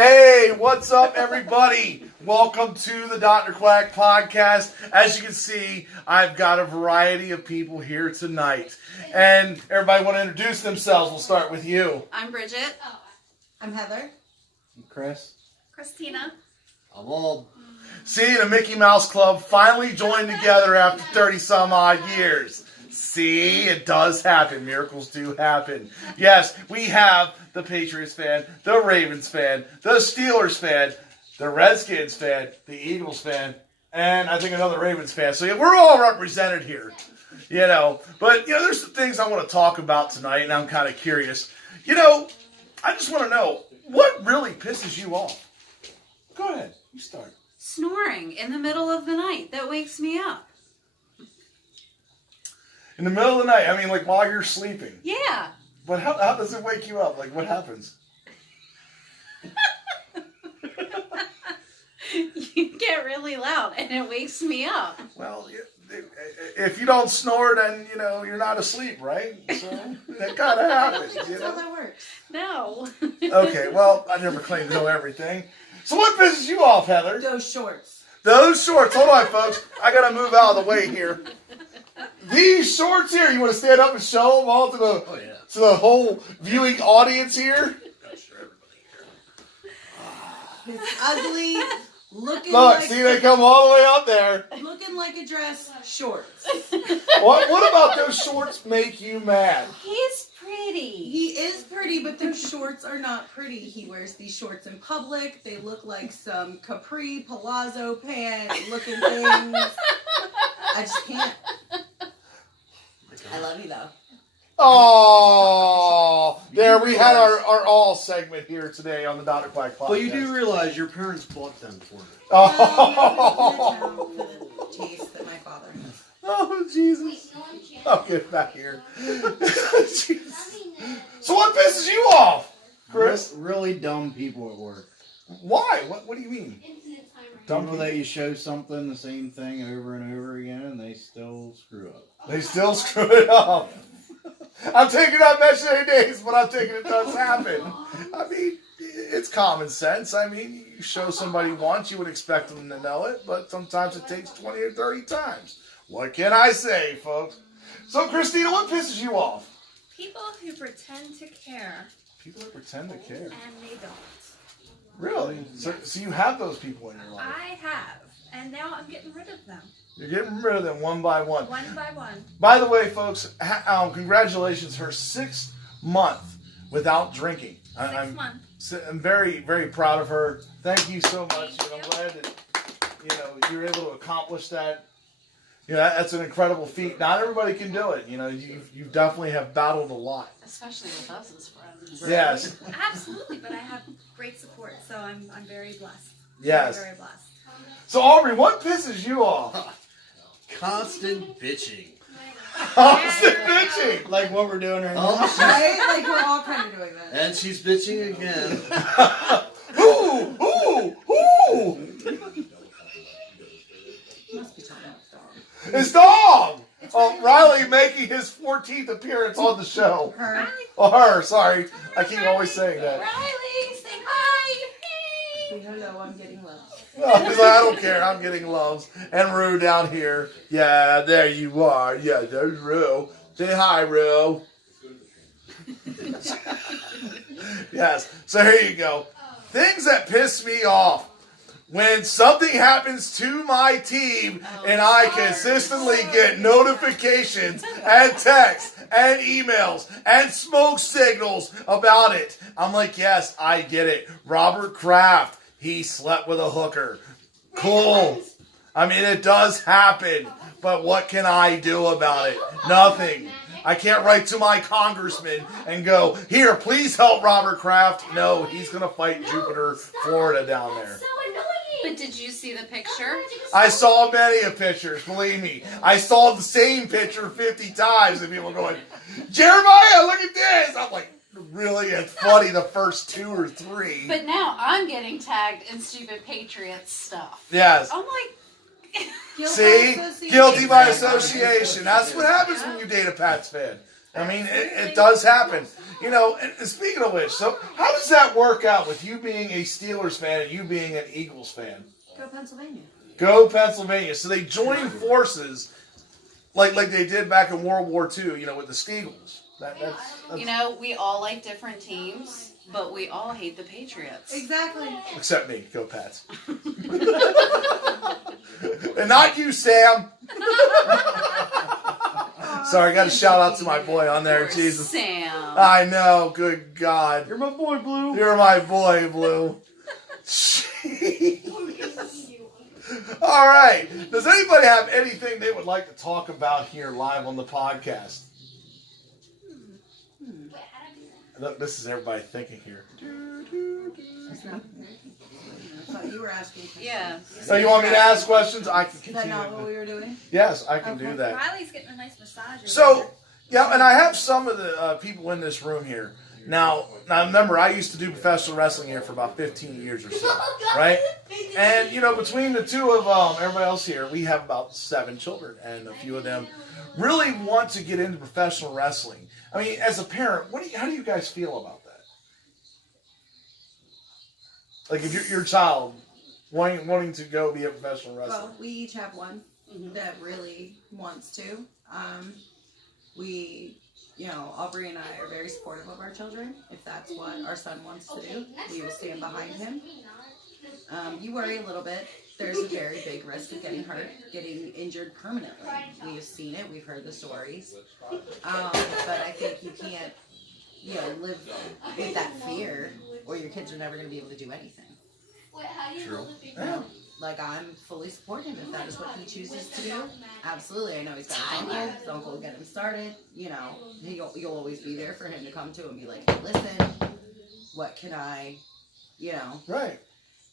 Hey, what's up, everybody? Welcome to the Dr. Quack podcast. As you can see, I've got a variety of people here tonight. And everybody want to introduce themselves. We'll start with you. I'm Bridget. I'm Heather. I'm Chris. Christina. I'm Wald. See, the Mickey Mouse Club finally joined together after 30 some odd years. See, it does happen. Miracles do happen. Yes, we have the Patriots fan, the Ravens fan, the Steelers fan, the Redskins fan, the Eagles fan, and I think another Ravens fan. So yeah, we're all represented here, But, there's some things I want to talk about tonight, and I'm kind of curious. I just want to know, what really pisses you off? Go ahead. You start. Snoring in the middle of the night. That wakes me up. In the middle of the night, I mean, like while you're sleeping. Yeah. But how does it wake you up? Like, what happens? You get really loud and it wakes me up. Well, if you don't snore, then, you're not asleep, right? So that kind of happens, That's how that works. No. Okay, well, I never claim to know everything. So what pisses you off, Heather? Those shorts. Those shorts. Hold on, folks. I got to move out of the way here. These shorts here, you want to stand up and show them all to the whole viewing audience here? It's ugly, looking Look, like see, they come all the way up there. looking like a dress, shorts. What about those shorts make you mad? He's pretty. He is pretty, but those shorts are not pretty. He wears these shorts in public. They look like some capri palazzo pant looking things. I just can't. I love you though. Oh, there we had our all segment here today on the Dr. Quack podcast. Well, you do realize your parents bought them for me. Oh, For the taste that my father has. oh Jesus! I'll get back here. Jesus. So what pisses you off, Chris? Really dumb people at work. Why? What do you mean? People that you show something, the same thing over and over again, and they still screw up. They still screw it up. I'm taking up mentioning names, but I'm taking it does happen. I mean, it's common sense. I mean, you show somebody once, you would expect them to know it, but sometimes it takes 20 or 30 times. What can I say, folks? So, Christina, what pisses you off? People who pretend to care. People that pretend to care. And they don't. Really? So you have those people in your life? I have. And now I'm getting rid of them. You're getting rid of them one by one. One by one. By the way, folks, congratulations, her 6th month without drinking. 6 months. I'm very, very proud of her. Thank you so much. Thank I'm you. glad that you're able to accomplish that. That's an incredible feat. Not everybody can do it. You definitely have battled a lot. Especially with us as friends. Yes. Absolutely, but I have great support, so I'm very blessed. Yes. Very, very blessed. So Aubrey, what pisses you off? Constant bitching. Constant bitching. Like what we're doing right now. Right? Like we're all kind of doing that. And she's bitching again. Ooh! Must be talking about dog. His dog! Riley making his 14th appearance on the show. Her. Oh, her, sorry. I keep always saying that. Riley, say hi. Hey. Hello, I'm getting love. Oh, he's like, I don't care. I'm getting loves. And Rue down here. Yeah, there you are. Yeah, there's Rue. Say hi, Rue. Yes. So here you go. Things that piss me off. When something happens to my team and I consistently get notifications and texts and emails and smoke signals about it. I'm like, yes, I get it. Robert Kraft, he slept with a hooker. Cool. I mean, it does happen. But what can I do about it? Nothing. I can't write to my congressman and go, here, please help Robert Kraft. No, he's going to fight Jupiter, Florida down there. But did you see the picture? I saw many of pictures, believe me. I saw the same picture 50 times and people going, Jeremiah, look at this. I'm like, really? It's funny the first 2 or 3. But now I'm getting tagged in stupid Patriots stuff. Yes. I'm like... See? Guilty by association. That's what happens when you date a Pats fan. I mean, it does happen. You know, and speaking of which, so how does that work out with you being a Steelers fan and you being an Eagles fan? Go Pennsylvania. Go Pennsylvania. So they join forces like they did back in World War II, you know, with the Steagles. That's You know, we all like different teams, but we all hate the Patriots. Exactly. except me. Go Pats. And not you, Sam. Sorry, I got to shout out to my boy on there. Poor Jesus. Sam. I know. Good God. You're my boy, Blue. You're my boy, Blue. All right. Does anybody have anything they would like to talk about here live on the podcast? Look, this is everybody thinking here. I thought you were asking. Yeah. So you want me to ask questions? I can Is that not what continue. we were doing? Yes, I can Okay. do that. Riley's getting a nice massage. So, yeah, and I have some of the people in this room here. Now, remember, I used to do professional wrestling here for about 15 years or so, right? And, you know, between the two of everybody else here, we have about 7 children, and a few of them really want to get into professional wrestling. I mean, as a parent, how do you guys feel about that? Like, if your child wanting to go be a professional wrestler. Well, we each have one that really wants to. Aubrey and I are very supportive of our children. If that's what our son wants to do, we will stand behind him. You worry a little bit. There's a very big risk of getting hurt, getting injured permanently. We have seen it. We've heard the stories. But I think you can't, live with that fear, or your kids are never going to be able to do anything. True. Like, I'm fully supporting him if that is what he chooses to do. Absolutely. I know he's got his uncle. His uncle will get him started. You'll always be there for him to come to and be like, hey, listen, what can I, Right.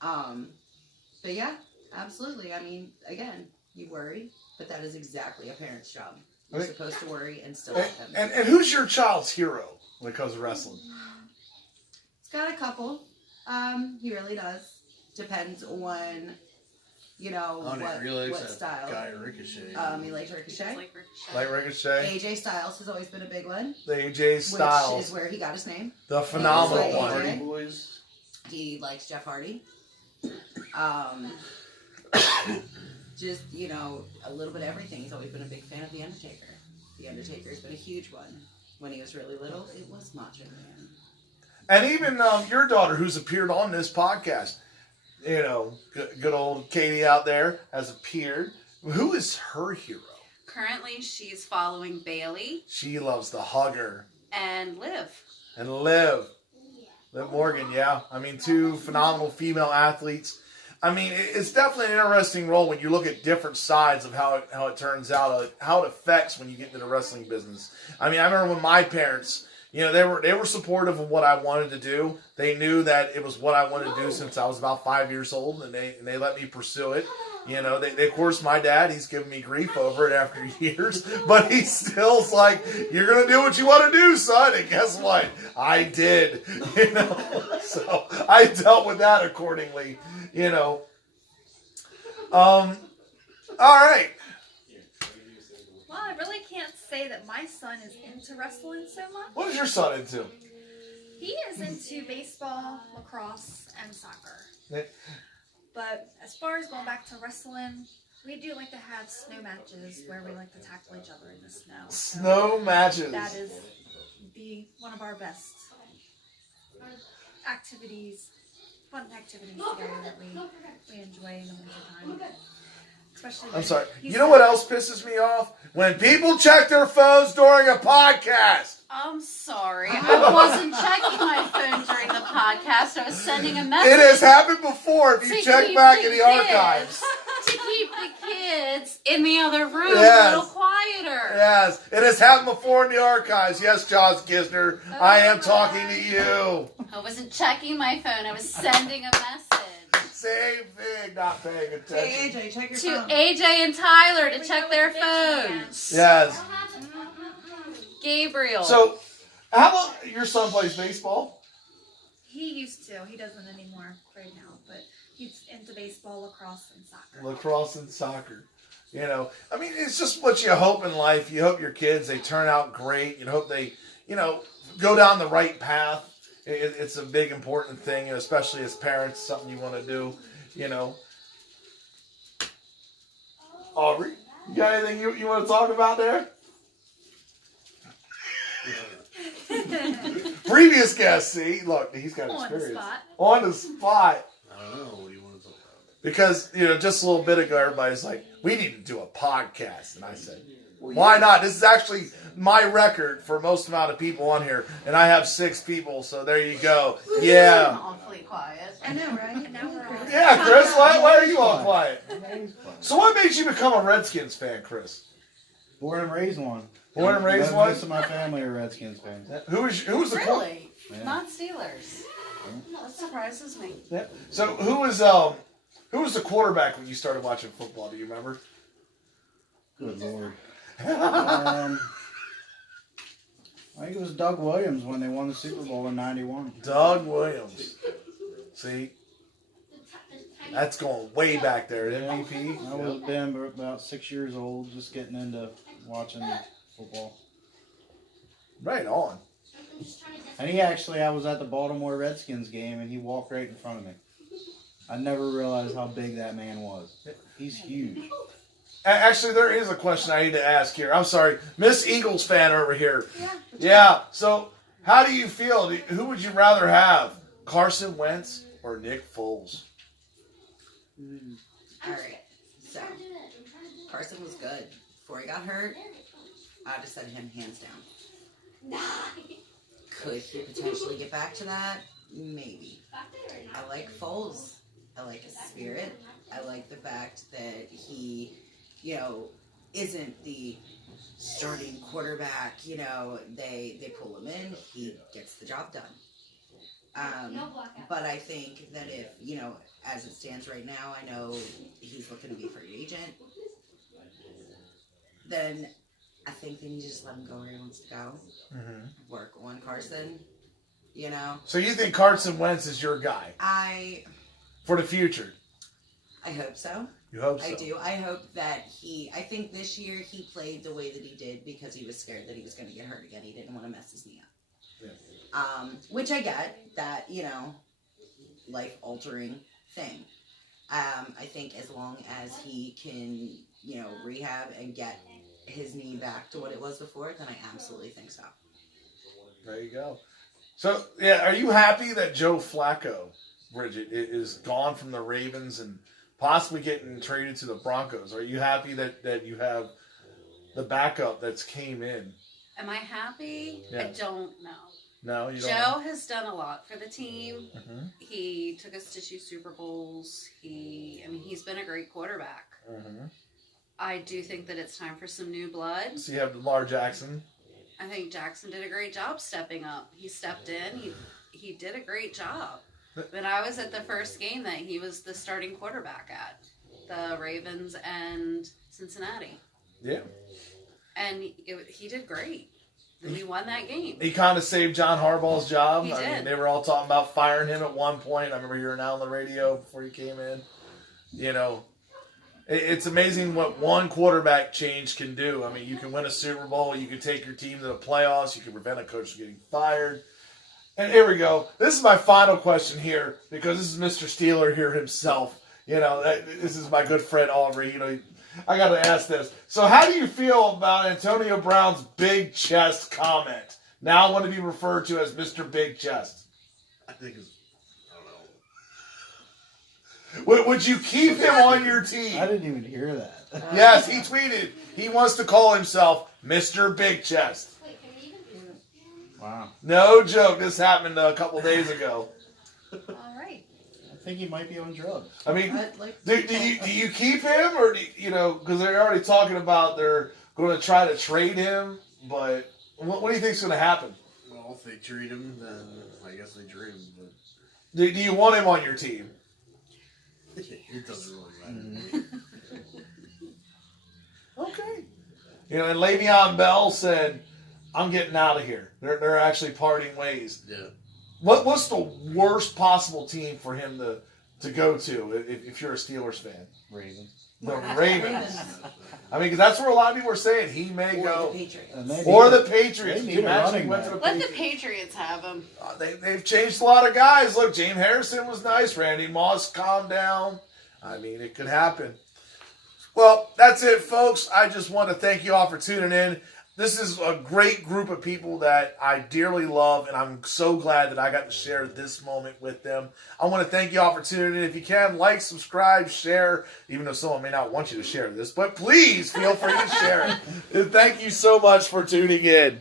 But yeah, absolutely. I mean, again, you worry, but that is exactly a parent's job. You're supposed to worry and still help him. And who's your child's hero when it comes to wrestling? He's got a couple. He really does. Depends on, what style. Guy Ricochet. He likes Ricochet. Like Ricochet? AJ Styles has always been a big one. The AJ Styles. Which is where he got his name. The phenomenal Like one. AJ. Hardy Boys. He likes Jeff Hardy. Just, a little bit of everything. He's always been a big fan of The Undertaker. The Undertaker's been a huge one. When he was really little, it was Macho Man. And even your daughter, who's appeared on this podcast, good old Katie out there has appeared. Who is her hero? Currently, she's following Bailey She loves to hug her. and Liv. And Liv Morgan, yeah. I mean, 2 phenomenal female athletes. I mean, it's definitely an interesting role when you look at different sides of how it turns out, how it affects when you get into the wrestling business. I mean, I remember when my parents, they were supportive of what I wanted to do. They knew that it was what I wanted to do since I was about 5 years old, and they let me pursue it. They of course, my dad, he's given me grief over it after years, but he still's like, you're going to do what you want to do, son. And guess what? I did, so I dealt with that accordingly, all right. Well, I really can't say that my son is into wrestling so much. What is your son into? He is into baseball, lacrosse, and soccer. Yeah. But as far as going back to wrestling, we do like to have snow matches where we like to tackle each other in the snow. So Snow matches. that is one of our best activities, fun activities together that we enjoy in the wintertime. Especially I'm when sorry. he's- You know what else pisses me off? When people check their phones during a podcast. I'm sorry. I wasn't checking my phone during the podcast. I was sending a message. It has happened before if you to check keep back the in the kids- archives. To keep the kids in the other room Yes. a little quieter. Yes, it has happened before in the archives. Yes, Josh Gisner, I am talking to you. I wasn't checking my phone. I was sending a message. Same thing, not paying attention. Hey, AJ, check your To phone. AJ and Tyler to check their phones. Yes. Gabriel. So, how about your son plays baseball? He used to. He doesn't anymore right now. But he's into baseball, lacrosse, and soccer. Lacrosse and soccer. You know, I mean, it's just what you hope in life. You hope your kids, they turn out great. You hope they, go down the right path. It's a big, important thing, especially as parents, something you want to do, Aubrey, you got anything you want to talk about there? Previous guest, see, look, he's got experience. On the spot. I don't know. What do you want to talk about? Because, just a little bit ago, everybody's like, we need to do a podcast. And I said, why not? This is actually my record for most amount of people on here. And I have 6 people, so there you go. Yeah. Awfully quiet. I know, right? Now we're all. Yeah, Chris, why are you all quiet? So what made you become a Redskins fan, Chris? Born and raised one. Born and raised one? Most of my family are Redskins fans. Who was the Really? Yeah. Not Steelers. That surprises me. So who was the quarterback when you started watching football? Do you remember? Good Lord. I think it was Doug Williams when they won the Super Bowl in '91. Doug Williams. See? That's going way back there. MVP. I would have been about 6 years old, just getting into watching football. Right on. And I was at the Baltimore Redskins game, and he walked right in front of me. I never realized how big that man was. He's huge. Actually, there is a question I need to ask here. I'm sorry. Miss Eagles fan over here. Yeah. So, how do you feel? Who would you rather have? Carson Wentz or Nick Foles? All right. So, Carson was good. Before he got hurt, I just said him hands down. Could he potentially get back to that? Maybe. I like Foles. I like his spirit. I like the fact that he, isn't the starting quarterback. They pull him in. He gets the job done. But I think that if, as it stands right now, I know he's looking to be a free agent. Then I think they need to just let him go where he wants to go. Mm-hmm. Work on Carson, So you think Carson Wentz is your guy? For the future? I hope so. You hope so? I do. I hope that I think this year he played the way that he did because he was scared that he was going to get hurt again. He didn't want to mess his knee up. Yeah. Which I get, that, life-altering thing. I think as long as he can, rehab and get his knee back to what it was before, then I absolutely think so. There you go. So, are you happy that Joe Flacco, Bridget, is gone from the Ravens and possibly getting traded to the Broncos? Are you happy that you have the backup that's came in? Am I happy? Yeah. I don't know. No, you don't. Joe has done a lot for the team. Mm-hmm. He took us to 2 Super Bowls. He's been a great quarterback. Mm-hmm. I do think that it's time for some new blood. So you have Lamar Jackson. I think Jackson did a great job stepping up. He stepped in. He did a great job. But I was at the first game that he was the starting quarterback at, the Ravens and Cincinnati. Yeah. And he did great. We won that game. He kind of saved John Harbaugh's job. He did. I mean, they were all talking about firing him at one point. I remember hearing out on the radio before he came in. It's amazing what one quarterback change can do. I mean, you can win a Super Bowl. You can take your team to the playoffs. You can prevent a coach from getting fired. And here we go. This is my final question here, because this is Mr. Steeler here himself. This is my good friend Aubrey. I got to ask this. So how do you feel about Antonio Brown's big chest comment? Now I want to be referred to as Mr. Big Chest. I think it's, Would you keep him on your team? I didn't even hear that. Yes, he tweeted. He wants to call himself Mr. Big Chest. Wow. No joke. This happened a couple days ago. All right. I think he might be on drugs. I mean, do you keep him, or because they're already talking about they're going to try to trade him, but what do you think's going to happen? well, if they trade him, then I guess they trade him. But Do you want him on your team? it doesn't really matter. Okay. And Le'Veon Bell said, I'm getting out of here. They're actually parting ways. Yeah. What's the worst possible team for him to go to if you're a Steelers fan? Ravens. The Ravens. I mean, because that's where a lot of people are saying he may Or go. the Patriots. Or the Patriots. They Can you need a imagine running he went to back. the Let the Patriots? Patriots have him. They've changed a lot of guys. Look, James Harrison was nice. Randy Moss calmed down. I mean, it could happen. Well, that's it, folks. I just want to thank you all for tuning in. This is a great group of people that I dearly love, and I'm so glad that I got to share this moment with them. I want to thank you all for tuning in. If you can, like, subscribe, share, even though someone may not want you to share this, but please feel free to share it. And thank you so much for tuning in.